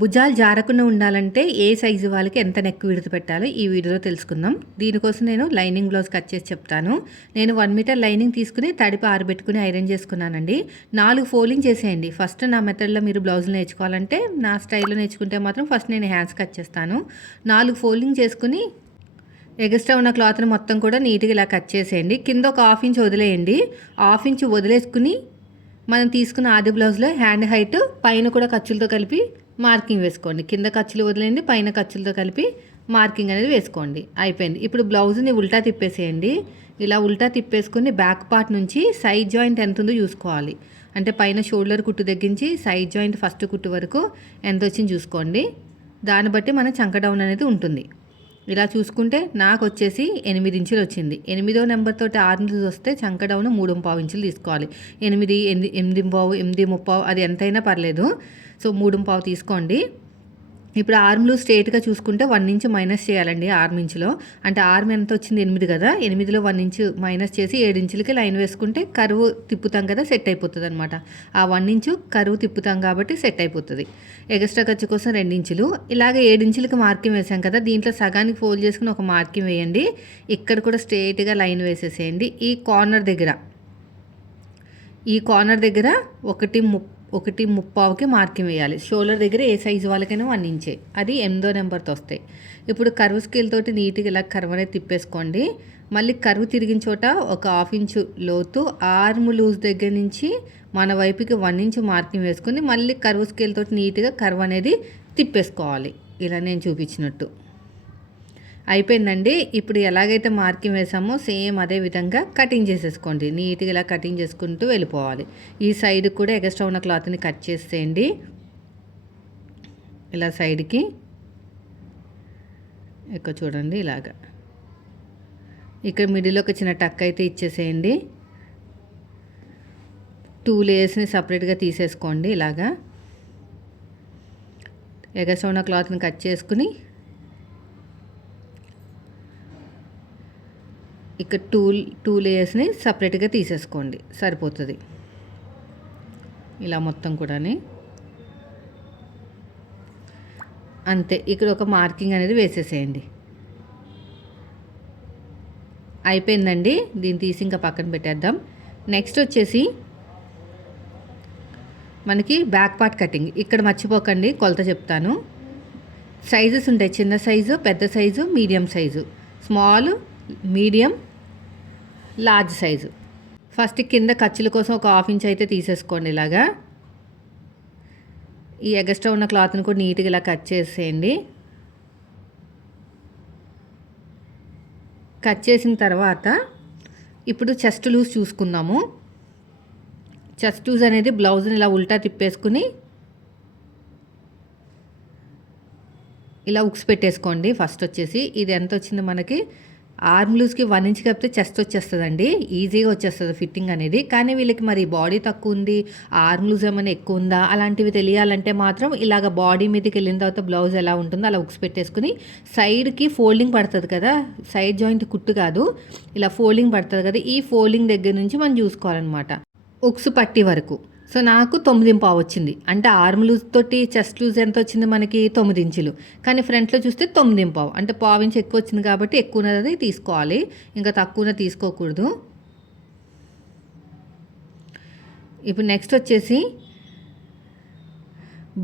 భుజాలు జారకుండా ఉండాలంటే ఏ సైజు వాళ్ళకి ఎంత నెక్ విడత పెట్టాలో ఈ వీడియోలో తెలుసుకుందాం. దీనికోసం నేను లైనింగ్ బ్లౌజ్ కట్ చేసి చెప్తాను. నేను 1 మీటర్ లైనింగ్ తీసుకుని తడిపి ఆరబెట్టుకుని ఐరన్ చేసుకున్నానండి. 4 ఫోల్డింగ్ చేసేయండి. ఫస్ట్ నా మెథడ్లో మీరు బ్లౌజులు నేర్చుకోవాలంటే, నా స్టైల్లో నేర్చుకుంటే మాత్రం ఫస్ట్ నేను హ్యాండ్స్ కట్ చేస్తాను. 4 ఫోల్డింగ్ చేసుకుని ఎగస్ట్రా ఉన్న క్లాత్ని మొత్తం కూడా నీట్గా ఇలా కట్ చేసేయండి. కింద ఒక 1/2 ఇంచ్ వదిలేయండి. 1/2 ఇంచ్ వదిలేసుకుని మనం తీసుకున్న ఆది బ్లౌజ్లో హ్యాండ్ హైట్ పైన కూడా ఖర్చులతో కలిపి మార్కింగ్ వేసుకోండి. కింద ఖర్చులు వదిలేయండి, పైన ఖర్చులతో కలిపి మార్కింగ్ అనేది వేసుకోండి. అయిపోయింది. ఇప్పుడు బ్లౌజ్ని ఉల్టా తిప్పేసేయండి. ఇలా ఉల్టా తిప్పేసుకుని బ్యాక్ పార్ట్ నుంచి సైడ్ జాయింట్ ఎంత ఉందో చూసుకోవాలి. అంటే పైన షోల్డర్ కుట్టు తగ్గించి సైడ్ జాయింట్ ఫస్ట్ కుట్టు వరకు ఎంత వచ్చింది చూసుకోండి. దాన్ని బట్టి మన చంక డౌన్ అనేది ఉంటుంది. ఇలా చూసుకుంటే నాకు వచ్చేసి 8 ఇంచులు వచ్చింది. 8వ నెంబర్ తోటి 6 ఇంచులు వస్తే చంక డౌన్ 3.5 ఇంచులు తీసుకోవాలి. 8, 8.5, 8.30 అది ఎంతైనా పర్లేదు. సో 3.5 తీసుకోండి. ఇప్పుడు ఆర్మ్లు స్ట్రేట్గా చూసుకుంటే 1 ఇంచ్ మైనస్ చేయాలండి. ఆర్మ్ ఇంచులో అంటే ఆర్మ్ ఎంత వచ్చింది 8 కదా, 8లో 1 ఇంచ్ మైనస్ చేసి 7 ఇంచులకి లైన్ వేసుకుంటే కరువు తిప్పుతాం కదా, సెట్ అయిపోతుంది అనమాట. ఆ 1 ఇంచు కరువు తిప్పుతాం కాబట్టి సెట్ అయిపోతుంది. ఎగస్ట్రా ఖర్చు కోసం 2 ఇంచులు. ఇలాగే 7 ఇంచులకి మార్కింగ్ వేసాం కదా, దీంట్లో సగానికి ఫోల్డ్ చేసుకుని ఒక మార్కింగ్ వేయండి. ఇక్కడ కూడా స్ట్రేట్గా లైన్ వేసేసేయండి. ఈ కార్నర్ దగ్గర 1.30కి మార్కింగ్ వేయాలి. షోల్డర్ దగ్గర ఏ సైజు వాళ్ళకైనా 1 ఇంచే, అది 8వ నెంబర్తో వస్తాయి. ఇప్పుడు కర్వ్ స్కేల్ తోటి నీట్గా ఇలా కర్వ్ అనేది తిప్పేసుకోండి. మళ్ళీ కర్వ్ తిరిగిన చోట ఒక 1/2 ఇంచు లోతు ఆర్మ్ లూజ్ దగ్గర నుంచి మన వైపుకి 1 ఇంచు మార్కింగ్ వేసుకుని మళ్ళీ కర్వ్ స్కేల్ తోటి నీట్గా కర్వ్ అనేది తిప్పేసుకోవాలి. ఇలా నేను చూపించినట్టు అయిపోయిందండి. ఇప్పుడు ఎలాగైతే మార్కింగ్ వేసామో సేమ్ అదే విధంగా కటింగ్ చేసేసుకోండి. నీట్గా ఇలా కటింగ్ చేసుకుంటూ వెళ్ళిపోవాలి. ఈ సైడ్కి కూడా ఎగస్ట్రా ఉన్న క్లాత్ని కట్ చేసేయండి. ఇలా సైడ్కి ఎక్కువ చూడండి. ఇలాగా ఇక్కడ మిడిల్లో ఒక చిన్న టక్ అయితే ఇచ్చేసేయండి. 2 లేయర్స్ని సపరేట్గా తీసేసుకోండి. ఇలాగా ఎగస్ట్రా ఉన్న క్లాత్ని కట్ చేసుకుని ఇక్కడ 2 లేయర్స్ని సపరేట్గా తీసేసుకోండి, సరిపోతుంది. ఇలా మొత్తం కూడా అంతే. ఇక్కడ ఒక మార్కింగ్ అనేది వేసేసేయండి. అయిపోయిందండి. దీన్ని తీసి ఇంకా పక్కన పెట్టేద్దాం. నెక్స్ట్ వచ్చేసి మనకి బ్యాక్ పార్ట్ కటింగ్. ఇక్కడ మర్చిపోకండి, కొలత చెప్తాను. సైజెస్ ఉంటాయి, చిన్న సైజు, పెద్ద size, medium size, small, medium, large size. First కింద ఖర్చుల కోసం ఒక 1/2 ఇంచ్ అయితే తీసేసుకోండి. ఇలాగా ఈ ఎగస్ట్రా ఉన్న క్లాత్ని కూడా నీట్గా ఇలా కట్ చేసేయండి. కట్ చేసిన తర్వాత ఇప్పుడు చెస్ట్ లూజ్ చూసుకుందాము. చెస్ట్ లూజ్ అనేది బ్లౌజ్ని ఇలా ఉల్టా తిప్పేసుకుని ఇలా ఉక్స్ పెట్టేసుకోండి. ఫస్ట్ వచ్చేసి ఇది ఎంత వచ్చింది మనకి, ఆర్మ్ లూజ్కి 1 ఇంచ్ కలిపితే చెస్ట్ వచ్చేస్తుందండి. ఈజీగా వచ్చేస్తుంది ఫిట్టింగ్ అనేది. కానీ వీళ్ళకి మరి బాడీ తక్కువ ఉంది, ఆర్మ్ లూజ్ ఏమైనా ఎక్కువ ఉందా అలాంటివి తెలియాలంటే మాత్రం ఇలాగ బాడీ మీదకి వెళ్ళిన తర్వాత బ్లౌజ్ ఎలా ఉంటుందో అలా ఉక్స్ పెట్టేసుకుని సైడ్కి ఫోల్డింగ్ పడుతుంది కదా, సైడ్ జాయింట్ కుట్టు కాదు, ఇలా ఫోల్డింగ్ పడుతుంది కదా, ఈ ఫోల్డింగ్ దగ్గర నుంచి మనం చూసుకోవాలన్నమాట ఉక్స్ పట్టి వరకు. సో నాకు 9.5 వచ్చింది. అంటే ఆర్మ్ లూజ్ తోటి చెస్ట్ లూజ్ ఎంత వచ్చింది మనకి 9 ఇంచులు. కానీ ఫ్రంట్లో చూస్తే 9.5, అంటే 1/2 ఇంచ్ ఎక్కువ వచ్చింది కాబట్టి ఎక్కువ ఉన్నది తీసుకోవాలి, ఇంకా తక్కువ తీసుకోకూడదు. ఇప్పుడు నెక్స్ట్ వచ్చేసి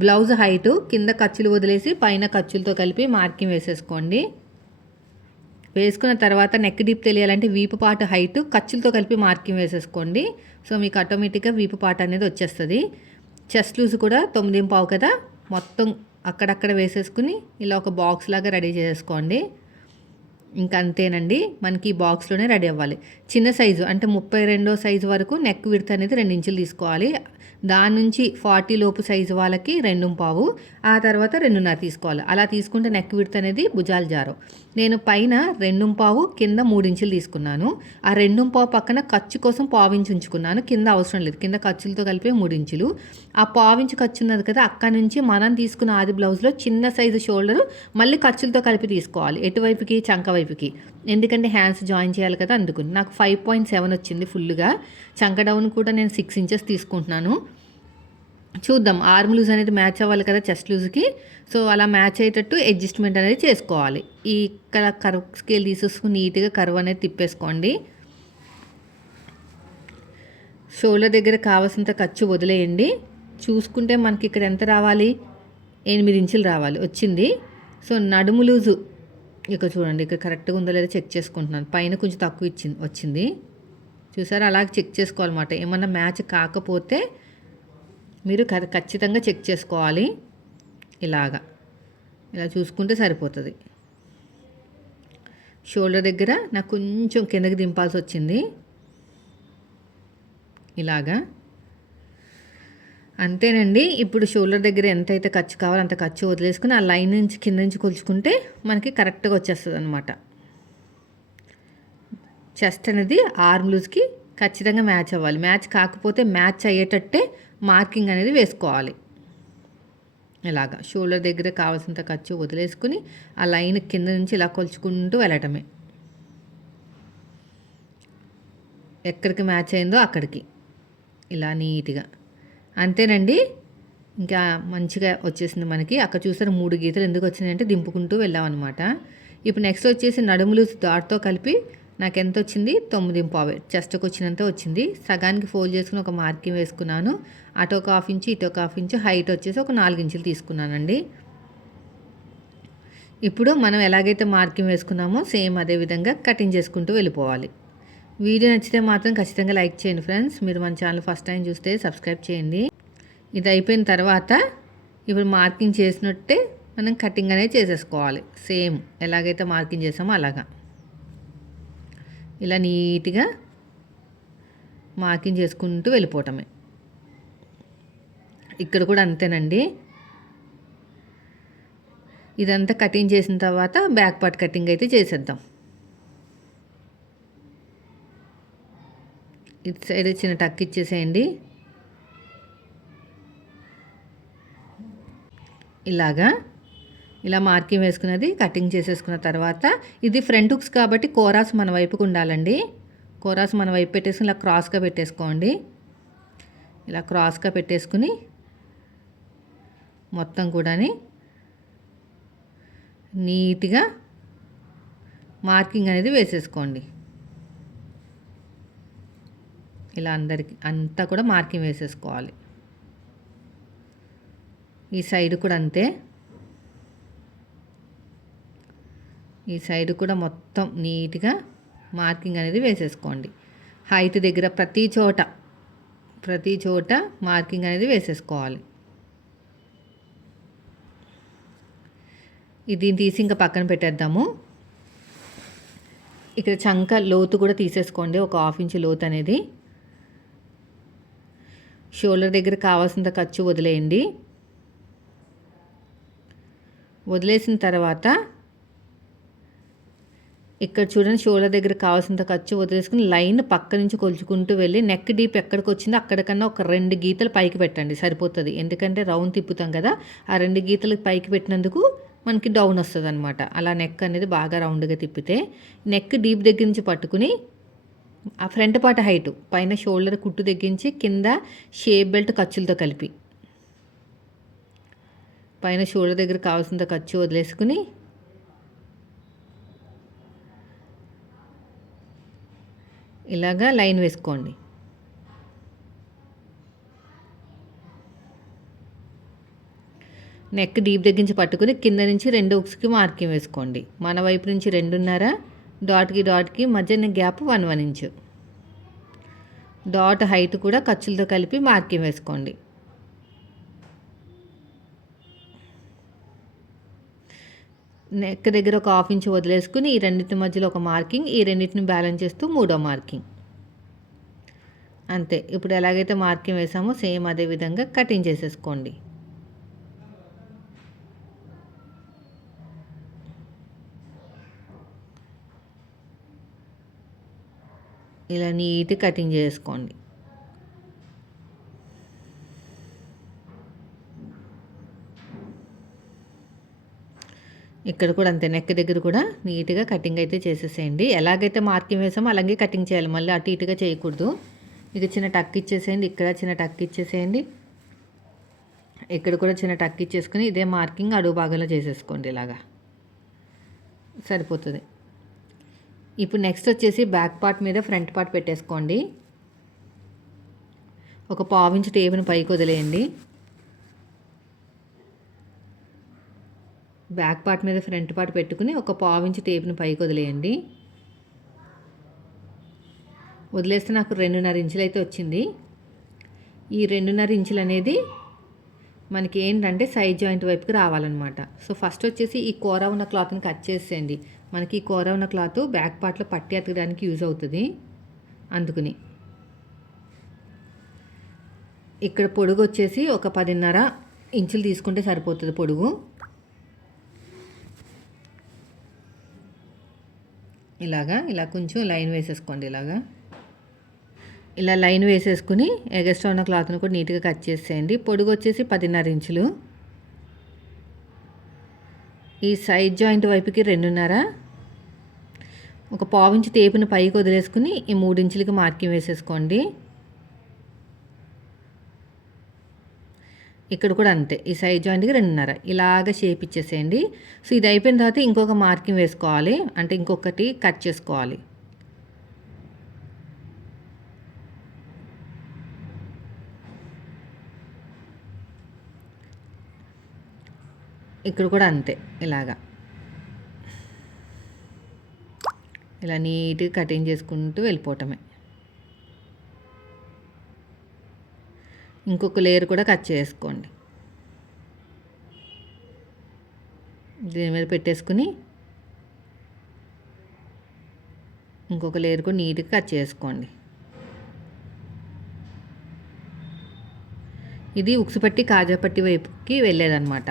బ్లౌజ్ హైటు కింద ఖర్చులు వదిలేసి పైన ఖర్చులతో కలిపి మార్కింగ్ వేసేసుకోండి. వేసుకున్న తర్వాత నెక్ డీప్ తెలియాలంటే వీపు పార్ట్ హైట్ ఖర్చులతో కలిపి మార్కింగ్ వేసేసుకోండి. సో మీకు ఆటోమేటిక్గా వీపు పార్ట్ అనేది వచ్చేస్తుంది. చెస్ట్ లూజ్ కూడా 9.5 కదా, మొత్తం అక్కడక్కడ వేసేసుకుని ఇలా ఒక బాక్స్ లాగా రెడీ చేసుకోండి. ఇంకా అంతేనండి, మనకి ఈ బాక్స్లోనే రెడీ అవ్వాలి. చిన్న సైజు అంటే 32వ సైజు వరకు నెక్ విడ్త్ అనేది 2 ఇంచులు తీసుకోవాలి. దాని నుంచి 40 లోపు సైజు వాళ్ళకి 2.5, ఆ తర్వాత 2.5 తీసుకోవాలి. అలా తీసుకుంటే నెక్ విడ్త్ అనేది భుజాలు జారవు. నేను పైన 2.5 కింద 3 ఇంచులు తీసుకున్నాను. ఆ 2.5 పక్కన ఖర్చు కోసం 1/2 ఇంచు ఉంచుకున్నాను. కింద అవసరం లేదు, కింద ఖర్చులతో కలిపి 3 ఇంచులు. ఆ 1/2 ఇంచు ఖర్చు ఉన్నది కదా, అక్కడ నుంచి మనం తీసుకున్న ఆది బ్లౌజ్లో చిన్న సైజు షోల్డరు మళ్ళీ ఖర్చులతో కలిపి తీసుకోవాలి. ఎటువైపుకి, చంక వైపుకి, ఎందుకంటే హ్యాండ్స్ జాయిన్ చేయాలి కదా, అందుకుని నాకు 5.7 వచ్చింది ఫుల్గా. చంక డౌన్ కూడా నేను 6 ఇంచెస్ తీసుకుంటున్నాను. చూద్దాం. ఆర్మ్ లూజ్ అనేది మ్యాచ్ అవ్వాలి కదా చెస్ట్ లూజ్కి. సో అలా మ్యాచ్ అయ్యేటట్టు అడ్జస్ట్మెంట్ అనేది చేసుకోవాలి. ఈ ఇక్కడ కర్వ్ స్కేల్ తీసేసుకుని నీట్గా కర్వ్ అనేది తిప్పేసుకోండి. షోల్డర్ దగ్గర కావాల్సినంత ఖర్చు వదిలేయండి. చూసుకుంటే మనకి ఇక్కడ ఎంత రావాలి, 8 ఇంచులు రావాలి వచ్చింది. సో నడుము లూజు ఇక్కడ చూడండి, ఇక్కడ కరెక్ట్గా ఉందో లేదో చెక్ చేసుకుంటున్నాను. పైన కొంచెం తక్కువ వచ్చింది చూసారా, అలాగే చెక్ చేసుకోవాలన్నమాట. ఏమన్నా మ్యాచ్ కాకపోతే మీరు ఖచ్చితంగా చెక్ చేసుకోవాలి. ఇలా చూసుకుంటే సరిపోతుంది. షోల్డర్ దగ్గర నాకు కొంచెం కిందకి దింపాల్సి వచ్చింది ఇలాగా. అంతేనండి. ఇప్పుడు షోల్డర్ దగ్గర ఎంతైతే ఖర్చు కావాలో అంత ఖర్చు వదిలేసుకుని ఆ లైన్ నుంచి కింద నుంచి కొలుచుకుంటే మనకి కరెక్ట్గా వచ్చేస్తుంది అనమాట. చెస్ట్ అనేది ఆర్మ్ లూజ్కి ఖచ్చితంగా మ్యాచ్ అవ్వాలి. మ్యాచ్ కాకపోతే మ్యాచ్ అయ్యేటట్టే మార్కింగ్ అనేది వేసుకోవాలి. ఇలాగా షోల్డర్ దగ్గర కావాల్సినంత ఖర్చు వదిలేసుకుని ఆ లైన్ కింద నుంచి ఇలా కొలుచుకుంటూ వెళ్ళటమే. ఎక్కడికి మ్యాచ్ అయిందో అక్కడికి ఇలా నీట్గా. అంతేనండి, ఇంకా మంచిగా వచ్చేసింది మనకి. అక్కడ చూసారు 3 గీతలు ఎందుకు వచ్చినాయంటే దింపుకుంటూ వెళ్ళామన్నమాట. ఇప్పుడు నెక్స్ట్ వచ్చేసి నడుములు డాట్తో కలిపి నాకు ఎంత వచ్చింది, 9.5 చెస్ట్కి వచ్చినంత వచ్చింది. సగానికి ఫోల్డ్ చేసుకుని ఒక మార్కింగ్ వేసుకున్నాను. అటు ఒక 1/2 ఇంచు ఇటు ఒక 1/2 ఇంచు హైట్ వచ్చేసి ఒక 4 ఇంచులు తీసుకున్నానండి. ఇప్పుడు మనం ఎలాగైతే మార్కింగ్ వేసుకున్నామో సేమ్ అదే విధంగా కటింగ్ చేసుకుంటూ వెళ్ళిపోవాలి. వీడియో నచ్చితే మాత్రం ఖచ్చితంగా లైక్ చేయండి ఫ్రెండ్స్. మీరు మన ఛానల్ ఫస్ట్ టైం చూస్తే సబ్స్క్రైబ్ చేయండి. ఇది అయిపోయిన తర్వాత ఇప్పుడు మార్కింగ్ చేసినట్టే మనం కటింగ్ అనేది చేసేసుకోవాలి. సేమ్ ఎలాగైతే మార్కింగ్ చేసామో అలాగా ఇలా నీట్గా మార్కింగ్ చేసుకుంటూ వెళ్ళిపోవటమే. ఇక్కడ కూడా అంతేనండి. ఇదంతా కటింగ్ చేసిన తర్వాత బ్యాక్ పార్ట్ కటింగ్ అయితే చేసేద్దాం. ఇటు సైడ్ చిన్న టక్ ఇచ్చేసేయండి. ఇలా మార్కింగ్ వేసుకున్నది కటింగ్ చేసేసుకున్న తర్వాత ఇది ఫ్రంట్ హుక్స్ కాబట్టి కోరాస్ మన వైపుకు ఉండాలండి. కోరాస్ మన వైపు పెట్టేసుకుని ఇలా క్రాస్గా పెట్టేసుకోండి. ఇలా క్రాస్గా పెట్టేసుకుని మొత్తం కూడా నీట్గా మార్కింగ్ అనేది వేసేసుకోండి. ఇలా అందరికి అంతా కూడా మార్కింగ్ వేసేసుకోవాలి. ఈ సైడ్ కూడా అంతే. ఈ సైడ్ కూడా మొత్తం నీట్గా మార్కింగ్ అనేది వేసేసుకోండి. హైట్ దగ్గర ప్రతి చోట మార్కింగ్ అనేది వేసేసుకోవాలి. ఇది తీసి ఇంకా పక్కన పెట్టేద్దాము. ఇక్కడ చంక లోతు కూడా తీసేసుకోండి, ఒక 1/2 ఇంచు లోతు అనేది. షోల్డర్ దగ్గర కావాల్సినంత ఖర్చు వదిలేయండి. వదిలేసిన తర్వాత ఇక్కడ చూడండి, షోల్డర్ దగ్గర కావాల్సినంత ఖర్చు వదిలేసుకుని లైన్ పక్క నుంచి కొలుచుకుంటూ వెళ్ళి నెక్ డీప్ ఎక్కడికి వచ్చిందో అక్కడికన్నా ఒక 2 గీతలు పైకి పెట్టండి, సరిపోతుంది. ఎందుకంటే రౌండ్ తిప్పుతాం కదా, ఆ 2 గీతలు పైకి పెట్టినందుకు మనకి డౌన్ వస్తుంది అనమాట. అలా నెక్ అనేది బాగా రౌండ్గా తిప్పితే నెక్ డీప్ దగ్గర నుంచి పట్టుకుని ఆ ఫ్రంట్ పార్ట్ హైటు పైన షోల్డర్ కుట్టు తగ్గించి కింద షేప్ బెల్ట్ ఖర్చులతో కలిపి పైన షోల్డర్ దగ్గర కావాల్సినంత ఖర్చు వదిలేసుకుని ఇలాగా లైన్ వేసుకోండి. నెక్ డీప్ దగ్గర నుంచి పట్టుకుని కింద నుంచి 2 హుక్స్కి మార్కింగ్ వేసుకోండి. మన వైపు నుంచి 2.5, డాట్కి మధ్య గ్యాప్ 1 ఇంచు. డాట్ హైట్ కూడా ఖర్చులతో కలిపి మార్కింగ్ వేసుకోండి. నెక్ దగ్గర ఒక 1/2 ఇంచు వదిలేసుకుని ఈ రెండింటి మధ్యలో ఒక మార్కింగ్, ఈ రెండింటిని బ్యాలెన్స్ చేస్తూ 3వ మార్కింగ్. అంతే. ఇప్పుడు ఎలాగైతే మార్కింగ్ వేసామో సేమ్ అదే విధంగా కటింగ్ చేసేసుకోండి. ఇలా నీట్ కటింగ్ చేసుకోండి. ఇక్కడ కూడా అంతే, నెక్ దగ్గర కూడా నీట్గా కటింగ్ అయితే చేసేసేయండి. ఎలాగైతే మార్కింగ్ వేసామో అలాగే కటింగ్ చేయాలి, మళ్ళీ అటు ఇటుగా చేయకూడదు. ఇక చిన్న టక్ ఇచ్చేసేయండి, ఇక్కడ చిన్న టక్ ఇచ్చేసేయండి. ఇక్కడ కూడా చిన్న టక్ ఇచ్చేసుకుని ఇదే మార్కింగ్ అడుగు భాగంలో చేసేసుకోండి. ఇలాగా సరిపోతుంది. ఇప్పుడు నెక్స్ట్ వచ్చేసి బ్యాక్ పార్ట్ మీద ఫ్రంట్ పార్ట్ పెట్టేసుకోండి. ఒక 1/2 ఇంచ్ టేపుని పైకి వదిలేయండి. బ్యాక్ పార్ట్ మీద ఫ్రంట్ పార్ట్ పెట్టుకుని ఒక 1/2 ఇంచ్ టేపుని పైకి వదిలేయండి. వదిలేస్తే నాకు 2.5 ఇంచులు అయితే వచ్చింది. ఈ 2.5 ఇంచులు అనేది మనకి ఏంటంటే సైడ్ జాయింట్ వైపుకి రావాలన్నమాట. సో ఫస్ట్ వచ్చేసి ఈ కూర ఉన్న క్లాత్ని కట్ చేసేయండి. మనకి ఈ కూర ఉన్న క్లాత్ బ్యాక్ పార్ట్లో పట్టి అతకడానికి యూజ్ అవుతుంది. అందుకుని ఇక్కడ పొడుగు వచ్చేసి ఒక 10.5 ఇంచులు తీసుకుంటే సరిపోతుంది పొడుగు. ఇలా కొంచెం లైన్ వేసేసుకోండి. ఇలా లైన్ వేసేసుకుని ఎగస్ట్రా ఉన్న క్లాత్ని కూడా నీట్గా కట్ చేసేయండి. పొడుగు వచ్చేసి 10.5 ఇంచులు. ఈ సైడ్ జాయింట్ వైపుకి 2.5, ఒక 1/2 ఇంచ్ టేపుని పైకి వదిలేసుకుని ఈ 3 ఇంచులకి మార్కింగ్ వేసేసుకోండి. ఇక్కడ కూడా అంతే, ఈ సైడ్ జాయింట్కి 2.5 ఇలాగ షేప్ ఇచ్చేసేయండి. సో ఇది అయిపోయిన తర్వాత ఇంకొక మార్కింగ్ వేసుకోవాలి, అంటే ఇంకొకటి కట్ చేసుకోవాలి. ఇక్కడ కూడా అంతే, ఇలా నీట్గా కటింగ్ చేసుకుంటూ వెళ్ళిపోవటమే. ఇంకొక లేయర్ కూడా కట్ చేసుకోండి. దీని మీద పెట్టేసుకుని ఇంకొక లేయర్ కూడా నీట్గా కట్ చేసుకోండి. ఇది ఉక్సు పట్టి కాజా పట్టి వైపుకి వెళ్ళేదన్నమాట.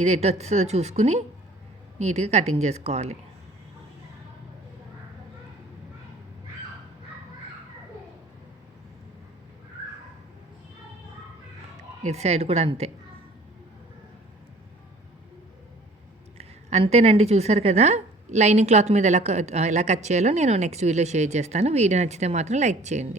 ఇది ఎటు వస్తుందో చూసుకుని నీట్గా కటింగ్ చేసుకోవాలి. ఇటు సైడ్ కూడా అంతే. అంతేనండి, చూసారు కదా. లైనింగ్ క్లాత్ మీద ఎలా కట్ చేయాలో నేను నెక్స్ట్ వీడియోలో షేర్ చేస్తాను. వీడియో నచ్చితే మాత్రం లైక్ చేయండి.